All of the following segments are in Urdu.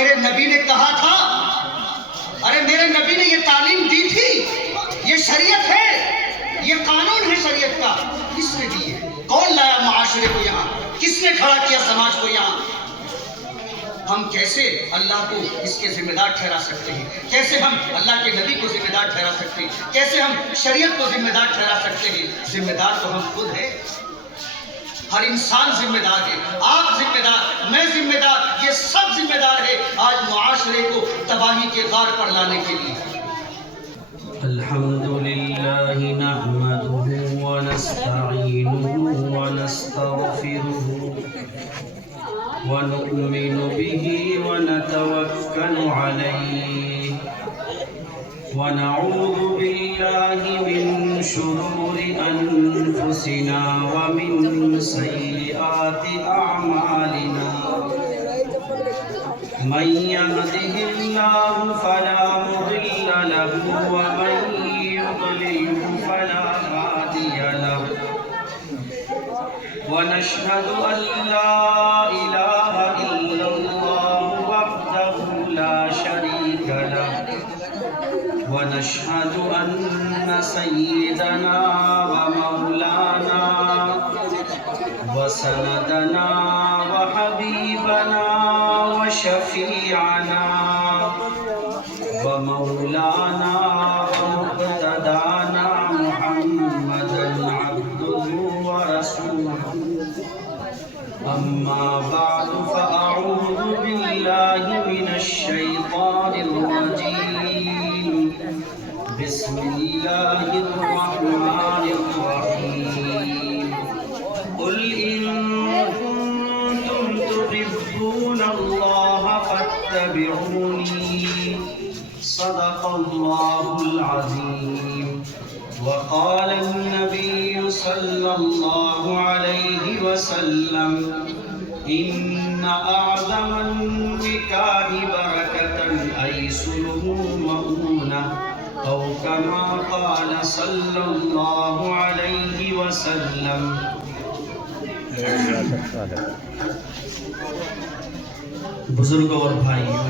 میرے نبی نے کہا تھا، ارے میرے نبی نے یہ تعلیم دی تھی، یہ شریعت ہے، یہ قانون ہے شریعت کا، کس نے دی ہے؟ کون لایا معاشرے کو یہاں؟ کس نے کھڑا کیا سماج کو یہاں؟ ہم کیسے اللہ کو اس کے ذمہ دار ٹھہرا سکتے ہیں؟ کیسے ہم اللہ کے نبی کو ذمہ دار ٹھہرا سکتے ہیں؟ کیسے ہم شریعت کو ذمہ دار ٹھہرا سکتے ہیں؟ ذمہ دار تو ہم خود ہیں۔ ہر انسان ذمہ دار ہے، آپ ذمہ دار، میں ذمہ دار، یہ سب ذمہ دار ہے آج معاشرے کو تباہی کے غار پر لانے کے لیے۔ الحمدللہ نحمدہ ونستعینہ ونستغفرہ ونؤمن به ونتوکل علیہ ونعوذ باللہ من شرور انفسنا ومن سیئات اعمالنا من يهده الله فلا مضل له ومن يضلل فلا هادي له ونشهد أن لا إله إلا الله وحده لا شريك له ونشهد أن سيدنا ومولانا وسندنا وحبيبنا وشفيعنا ومولانا ومقتدانا محمدا عبده ورسوله أما بعد فأعوذ بالله من الشيطان الرجيم بسم الله الرحمن الرحيم قل إن كنتم تحبون الله فاتبعوني صدق الله العظيم وقال النبي صلى الله عليه وسلم إن أعظم النكاح بركة أيسره مؤونة أو كما قال صلى الله عليه وسلم۔ بزرگوں اور بھائیوں،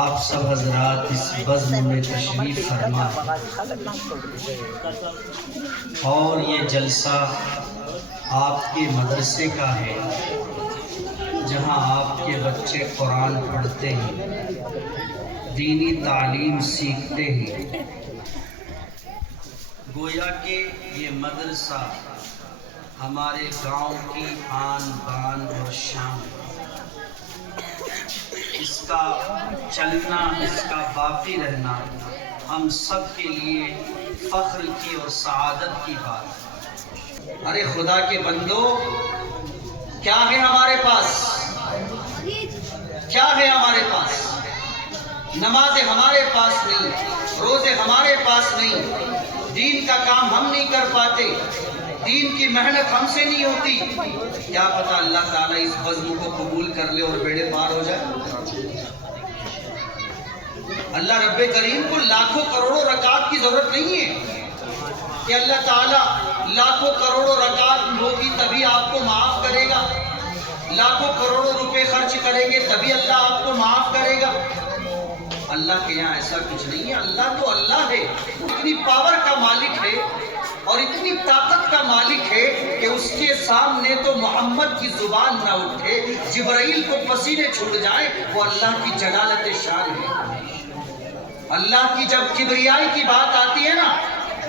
آپ سب حضرات اس بزم میں تشریف فرما اور یہ جلسہ آپ کے مدرسے کا ہے جہاں آپ کے بچے قرآن پڑھتے ہیں، دینی تعلیم سیکھتے ہیں۔ گویا کہ یہ مدرسہ ہمارے گاؤں کی آن بان اور شان، اس کا چلنا، اس کا باقی رہنا ہم سب کے لیے فخر کی اور سعادت کی بات ہے۔ ارے خدا کے بندو، کیا ہے ہمارے پاس؟ کیا ہے ہمارے پاس؟ نمازیں ہمارے پاس نہیں، روزے ہمارے پاس نہیں، دین کا کام ہم نہیں کر پاتے، دین کی محنت ہم سے نہیں ہوتی۔ کیا پتہ اللہ تعالیٰ اس بزم کو قبول کر لے اور بیڑے پار ہو جائے۔ اللہ رب کریم کو لاکھوں کروڑوں رکعات کی ضرورت نہیں ہے کہ اللہ تعالیٰ لاکھوں کروڑوں رکعات ہوگی تبھی آپ کو معاف کرے گا، لاکھوں کروڑوں روپے خرچ کریں گے تبھی اللہ آپ کو معاف کرے گا۔ اللہ کے یہاں ایسا کچھ نہیں ہے۔ اللہ تو اللہ ہے، اتنی پاور کا مالک ہے اور اتنی طاقت کا مالک ہے کہ اس کے سامنے تو محمد کی زبان نہ اٹھے، جبرائیل کو پسینے چھوٹ جائیں، وہ اللہ کی جلالت شان ہے۔ اللہ کی جب کبریائی کی بات آتی ہے نا،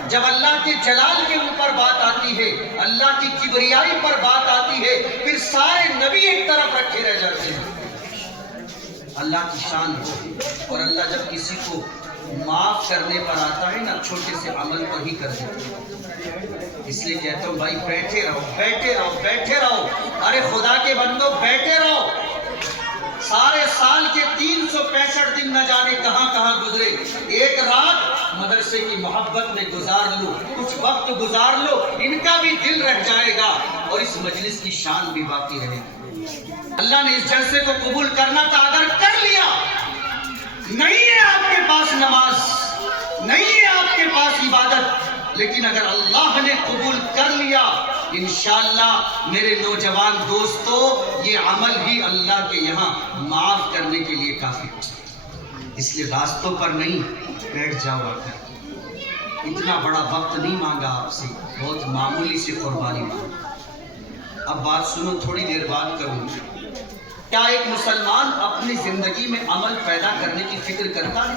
جب اللہ کے جلال کے اوپر بات آتی ہے، اللہ کی کبریائی پر بات آتی ہے، پھر سارے نبی ایک طرف رکھے رہ جاتے ہیں۔ اللہ کی شان ہے، اور اللہ جب کسی کو معاف کرنے پر آتا ہے نا، چھوٹے سے عمل پر ہی کر دیتا ہے۔ اس لیے کہتا ہوں بھائی بیٹھے رہو، بیٹھے رہو، بیٹھے رہو۔ ارے خدا کے بندو بیٹھے رہو۔ سارے سال کے 365 دن نہ جانے کہاں کہاں گزرے، ایک رات مدرسے کی محبت میں گزار لو، کچھ وقت گزار لو، ان کا بھی دل رہ جائے گا اور اس مجلس کی شان بھی باقی رہے گی۔ اللہ نے اس جلسے کو قبول کرنا تھا، اگر کر لیا، نہیں ہے آپ کے پاس نماز، نہیں ہے آپ کے پاس عبادت، لیکن اگر اللہ نے قبول کر لیا انشاءاللہ میرے نوجوان دوستو یہ عمل ہی اللہ کے یہاں معاف کرنے کے لیے کافی ہے۔ اس لیے راستوں پر نہیں بیٹھ جاؤ آ کر، اتنا بڑا وقت نہیں مانگا آپ سے، بہت معمولی سی قربانی مانگا۔ اب بات سنو، تھوڑی دیر بات کروں۔ کیا ایک مسلمان اپنی زندگی میں عمل پیدا کرنے کی فکر کرتا ہے؟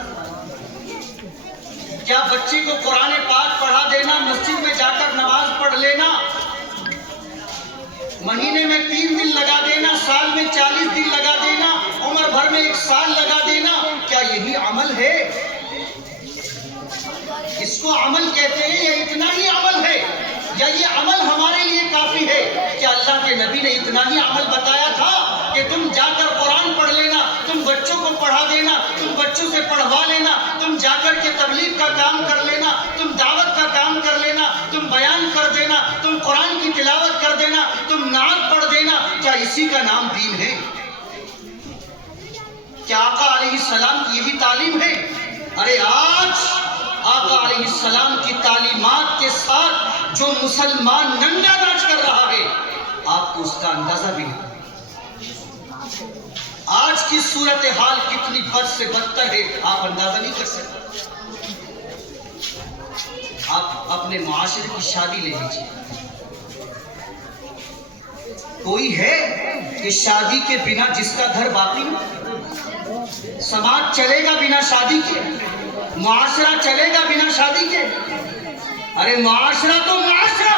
کیا بچے کو قرآن پاک پڑھا دینا، مسجد میں جا کر نماز پڑھ لینا، مہینے میں 3 دن لگا دینا، سال میں 40 دن لگا دینا، عمر بھر میں 1 سال لگا دینا، کیا یہی عمل ہے؟ اس کو عمل کہتے ہیں یا اتنا ہی عمل ہے؟ یا یہ عمل ہمارے لیے کافی ہے؟ کیا اللہ کے نبی نے اتنا ہی عمل بتایا تھا کہ تم جا کر قرآن پڑھ لینا، تم بچوں کو پڑھا دینا، تم بچوں سے پڑھوا لینا، تم جا کر کے تبلیغ کا کام کر لینا، تم دعوت کا کام کر لینا، تم بیان کر دینا، تم قرآن کی تلاوت کر دینا، تم نعت پڑھ دینا، کیا اسی کا نام دین ہے؟ کیا آقا علیہ السلام کی یہی تعلیم ہے؟ ارے آج آقا علیہ السلام کی تعلیمات کے ساتھ جو مسلمان ننگا ناچ کر رہا ہے آپ کو اس کا اندازہ بھی نہیں۔ آج کی صورتحال کتنی بد سے بدتر ہے آپ اندازہ نہیں کر سکتے۔ آپ اپنے معاشرے کی شادی لے لیجیے، کوئی ہے کہ شادی کے بنا جس کا گھر باقی ہو؟ سماج چلے گا بنا شادی کے؟ معاشرہ چلے گا بنا شادی کے؟ ارے معاشرہ تو معاشرہ،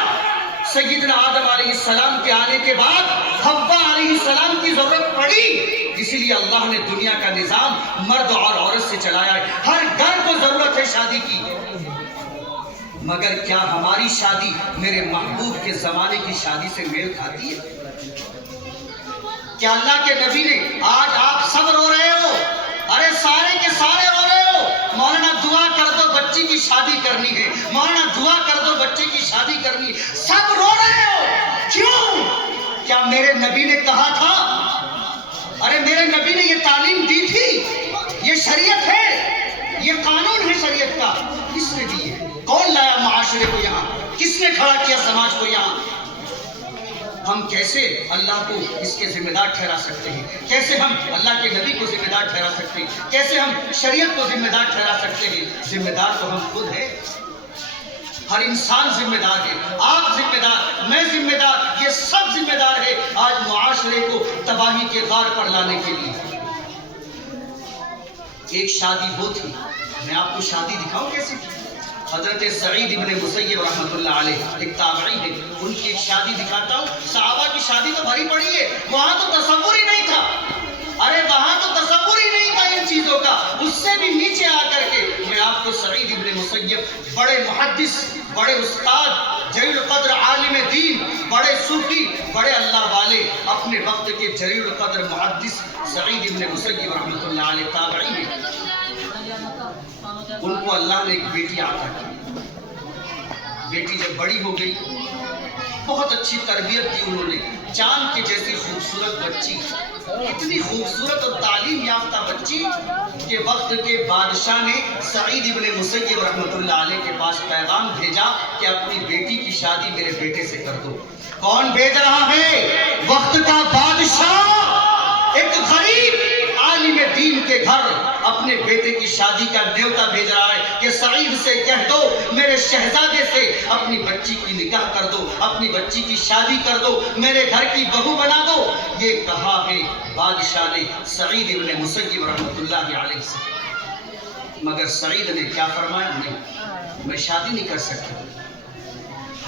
سیدنا آدم علیہ السلام کے آنے کے بعد حوا علیہ السلام کی ضرورت پڑی، اسی لیے اللہ نے دنیا کا نظام مرد اور عورت سے چلایا ہے۔ ہر گھر کو ضرورت ہے شادی کی، مگر کیا ہماری شادی میرے محبوب کے زمانے کی شادی سے میل کھاتی ہے؟ کیا اللہ کے نبی نے، آج آپ سب رو رہے ہو، ارے سارے کے سارے رو رہے ہو، مولانا دعا کر دو بچی کی شادی کرنی ہے، مولانا دعا کر دو بچے کی شادی کرنی ہے، سب رو رہے ہو، کیوں؟ کیا میرے نبی نے کہا تھا؟ ارے میرے نبی نے یہ تعلیم دی تھی، یہ شریعت ہے، یہ قانون ہے شریعت کا، کس نے دی ہے؟ کون لایا معاشرے کو یہاں؟ کس نے کھڑا کیا سماج کو یہاں؟ ہم کیسے اللہ کو اس کے ذمہ دار ٹھہرا سکتے ہیں؟ کیسے ہم اللہ کے نبی کو ذمہ دار ٹھہرا سکتے ہیں؟ کیسے ہم شریعت کو ذمہ دار ٹھہرا سکتے ہیں؟ ذمہ دار تو ہم خود ہیں، ہر انسان ذمہ دار ہے، آپ ذمہ دار، میں ذمہ دار، یہ سب ذمہ دار ہے آج معاشرے کو تباہی کے غار پر لانے کے لیے۔ ایک شادی وہ تھی، میں آپ کو شادی دکھاؤں کیسے تھی؟ حضرت سعید ابن مسیب رحمۃ اللہ علیہ ایک تابعی ہے، ان کی ایک شادی دکھاتا ہوں۔ صحابہ کی شادی تو بھری پڑی ہے، وہاں تو تصور ہی نہیں تھا، ارے وہاں تو تصور ہی نہیں تھا ان چیزوں کا۔ اس سے بھی نیچے آ کر کے میں آپ کو سعید ابن مسیب، بڑے محدث، بڑے استاد، جلیل القدر عالم دین، بڑے صوفی، بڑے اللہ والے، اپنے وقت کے جلیل القدر محدث سعید ابن مسیب رحمۃ اللہ علیہ تابعی ہیں۔ ان کو اللہ نے ایک بیٹی عطا کی، بیٹی جب بڑی ہو گئی، بہت اچھی تربیت دی انہوں نے، چاند کے جیسی خوبصورت بچی، اتنی خوبصورت اور تعلیم یافتہ بچی کہ وقت کے بادشاہ نے سعید ابن مسیب رحمۃ اللہ علیہ کے پاس پیغام بھیجا کہ اپنی بیٹی کی شادی میرے بیٹے سے کر دو۔ کون بھیج رہا ہے؟ وقت کا بادشاہ ایک غریب عالم دین کے گھر اپنے بیٹے کی شادی کا نیوتا بھیج رہا ہے کہ سعید سے کہہ دو میرے شہزادے سے اپنی بچی کی نکاح کر دو، اپنی بچی کی شادی کر دو، میرے گھر کی بہو بنا دو۔ یہ کہا ہے بادشاہ نے سعید ابن مسیب رحمۃ اللہ علیہ سے، مگر سعید نے کیا فرمایا؟ نہیں، میں شادی نہیں کر سکتا۔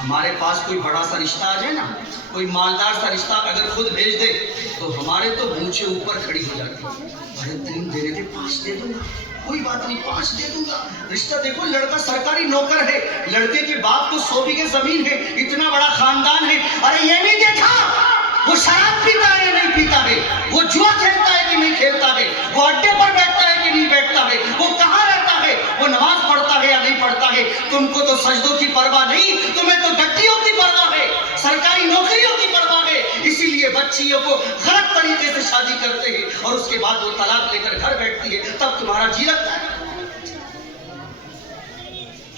ہمارے پاس کوئی بڑا سا رشتہ آ جائے نا، کوئی مالدار سا رشتہ اگر خود بھیج دے تو ہمارے تو مونچھیں اوپر کھڑی ہو جاتی ہے، ارے 3 دینے تھے 5 دے دوں گا، کوئی بات نہیں 5 دے دوں گا۔ رشتہ دیکھو، لڑکا سرکاری نوکر ہے، لڑکے کے باپ کو 100 بیگھے زمین ہے، اتنا بڑا خاندان ہے، ارے یہ نہیں دیکھا وہ شراب پیتا ہے یا نہیں پیتا ہے، وہ جوا کھیلتا ہے کہ نہیں کھیلتا ہے، وہ اڈے پر بیٹھتا ہے کہ نہیں بیٹھتا ہے، وہ کہاں رہتا ہے، وہ نماز پڑھتا ہے یا نہیں پڑھتا ہے۔ تم کو تو سجدوں کی پرواہ نہیں، تمہیں تو گڈیوں کی پرواہ ہے، سرکاری نوکریوں کی پرواہ ہے، اسی لیے بچیوں کو غلط طریقے سے شادی کرتے ہیں اور اس کے بعد وہ طلاق لے کر گھر بیٹھتی ہے، تب تمہارا جی لگتا ہے۔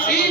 3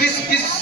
20-20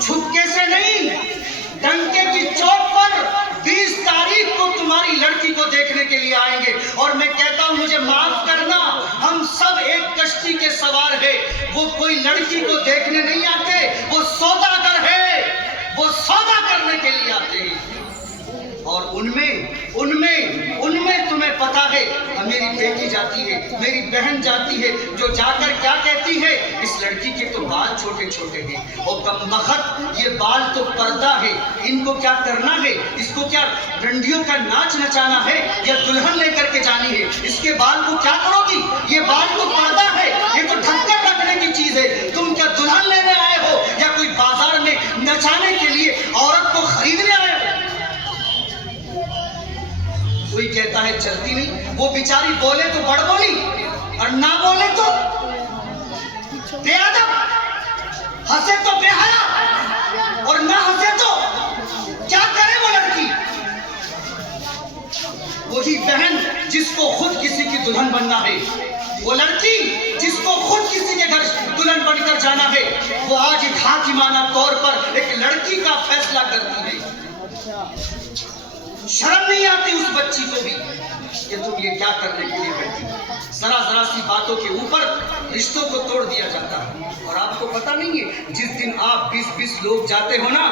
چھپکے سے نہیں، ڈنکے کی چوٹ پر 20 تاریخ کو تمہاری لڑکی کو دیکھنے کے لیے آئیں گے۔ اور میں کہتا ہوں مجھے معاف کرنا، ہم سب ایک کشتی کے سوار ہیں، وہ کوئی لڑکی کو دیکھنے نہیں آتے، وہ سوداگر ہے، وہ سودا کرنے کے لیے آتے ہیں۔ اور ان میں تمہیں پتا ہے میری بیٹی جاتی ہے، میری بہن جاتی ہے، جو جا کر کیا کہتی ہے، اس لڑکی کے تو بال چھوٹے چھوٹے ہیں، اور کمبخت یہ بال تو پردہ ہے، ان کو کیا کرنا ہے، اس کو کیا ڈنڈیوں کا ناچ نچانا ہے یا دلہن لے کر کے جانی ہے، اس کے بال کو کیا کرو گی، یہ بال تو پردہ ہے، یہ تو ڈھک کر رکھنے کی چیز ہے، تم کیا دلہن لینے آئے ہو یا کوئی بازار میں نچانے کے لیے عورت کو خریدنے آئے ہو؟ کوئی کہتا ہے چلتی نہیں، وہ بیچاری بولے تو بڑ بولی اور نہ بولے تو بے ادب، ہنسے تو بے حیا اور نہ ہنسے تو کیا کرے وہ لڑکی؟ وہی بہن جس کو خود کسی کی دلہن بننا ہے، وہ لڑکی جس کو خود کسی کے گھر دلہن بن کر جانا ہے، وہ آج ایک حاکمانہ طور پر ایک لڑکی کا فیصلہ کرتی ہے۔ شرم نہیں آتی اس بچی کو بھی کہ تم یہ کیا کرنے کے لیے بیٹھی؟ ذرا سی باتوں کے اوپر رشتوں کو توڑ دیا جاتا ہے۔ اور آپ کو پتہ نہیں ہے، جس دن آپ 20 لوگ جاتے ہو نا،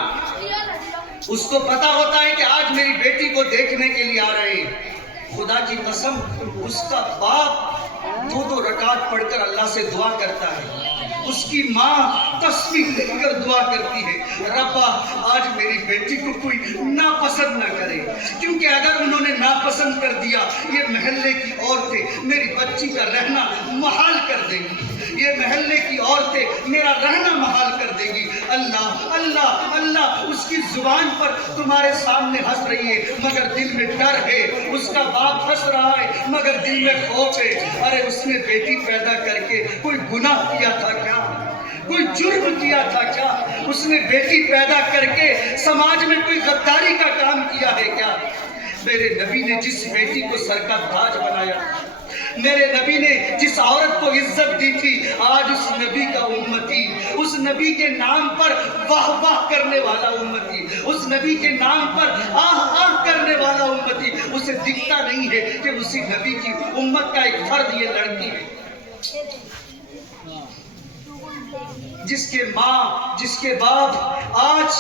اس کو پتا ہوتا ہے کہ آج میری بیٹی کو دیکھنے کے لیے آ رہے ہیں، خدا کی قسم اس کا باپ 2 رکعت پڑھ کر اللہ سے دعا کرتا ہے، اس کی ماں تسبیح لے کر دعا کرتی ہے، ربا آج میری بیٹی کو کوئی ناپسند نہ کرے، کیونکہ اگر انہوں نے ناپسند کر دیا یہ محلے کی عورتیں میری بچی کا رہنا محال کر دیں گی، یہ محلے کی عورتیں میرا رہنا محال کر دیں گی۔ اللہ اللہ اللہ، اس کی زبان پر تمہارے سامنے ہنس رہی ہے مگر دل میں ڈر ہے، اس کا باپ ہنس رہا ہے مگر دل میں خوف ہے۔ ارے اس نے بیٹی پیدا کر کے کوئی گناہ کیا تھا کیا؟ کوئی جرم کیا تھا کیا؟ اس نے بیٹی پیدا کر کے سماج میں کوئی غداری کا کام کیا ہے کیا؟ میرے نبی نے جس بیٹی کو سر کا تاج بنایا، میرے نبی نے جس عورت کو عزت دی تھی، آج اس نبی کا امتی، اس نبی کے نام پر واہ واہ کرنے والا امتی، اس نبی کے نام پر آہ آہ کرنے والا امتی، اسے دکھتا نہیں ہے کہ اسی نبی کی امت کا ایک فرد یہ لڑکی ہے، جس کے ماں جس کے باپ آج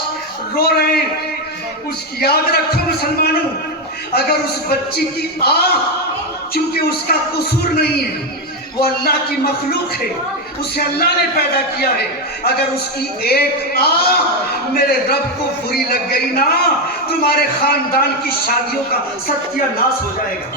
رو رہے ہیں۔ اس کی یاد رکھو مسلمانوں، اگر اس بچی کی آہ، چونکہ اس کا قصور نہیں ہے، وہ اللہ کی مخلوق ہے، اسے اللہ نے پیدا کیا ہے، اگر اس کی ایک آہ میرے رب کو بری لگ گئی نا، تمہارے خاندان کی شادیوں کا ستیہ ناش ہو جائے گا۔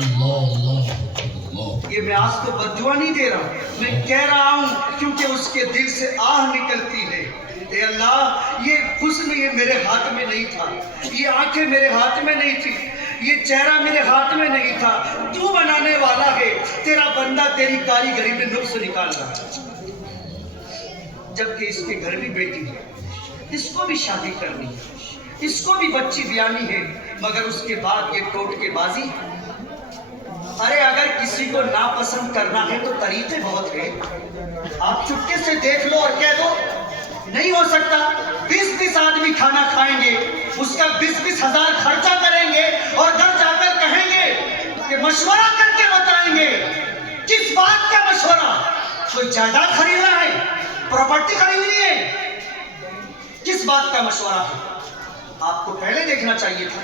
یہ میں آج کو بددعا نہیں دے رہا، میں کہہ رہا ہوں کیونکہ اس کے دل سے آہ نکلتی ہے، اے اللہ یہ حسن یہ میرے ہاتھ میں نہیں تھا، یہ آنکھیں میرے ہاتھ میں نہیں تھی، یہ چہرہ میرے ہاتھ میں نہیں تھا، تو بنانے والا ہے، تیرا بندہ تیری کاریگری میں نقص نکال رہا ہے۔ جبکہ اس کے گھر بھی بیٹی ہے، اس کو بھی شادی کرنی ہے، اس کو بھی بچی بیانی ہے، مگر اس کے بعد یہ ٹوٹ کے بازی۔ ارے اگر کسی کو ناپسند کرنا ہے تو طریقے بہت ہیں، آپ چپکے سے دیکھ لو اور کہہ دو نہیں ہو سکتا، 20 آدمی کھانا کھائیں گے، اس کا 20 ہزار خرچہ کریں گے اور گھر جا کر کہیں گے کہ مشورہ کر کے بتائیں گے۔ کس بات کا مشورہ؟ کوئی جائیداد خریدنا ہے، پراپرٹی خریدنی ہے، کس بات کا مشورہ ہے؟ آپ کو پہلے دیکھنا چاہیے تھا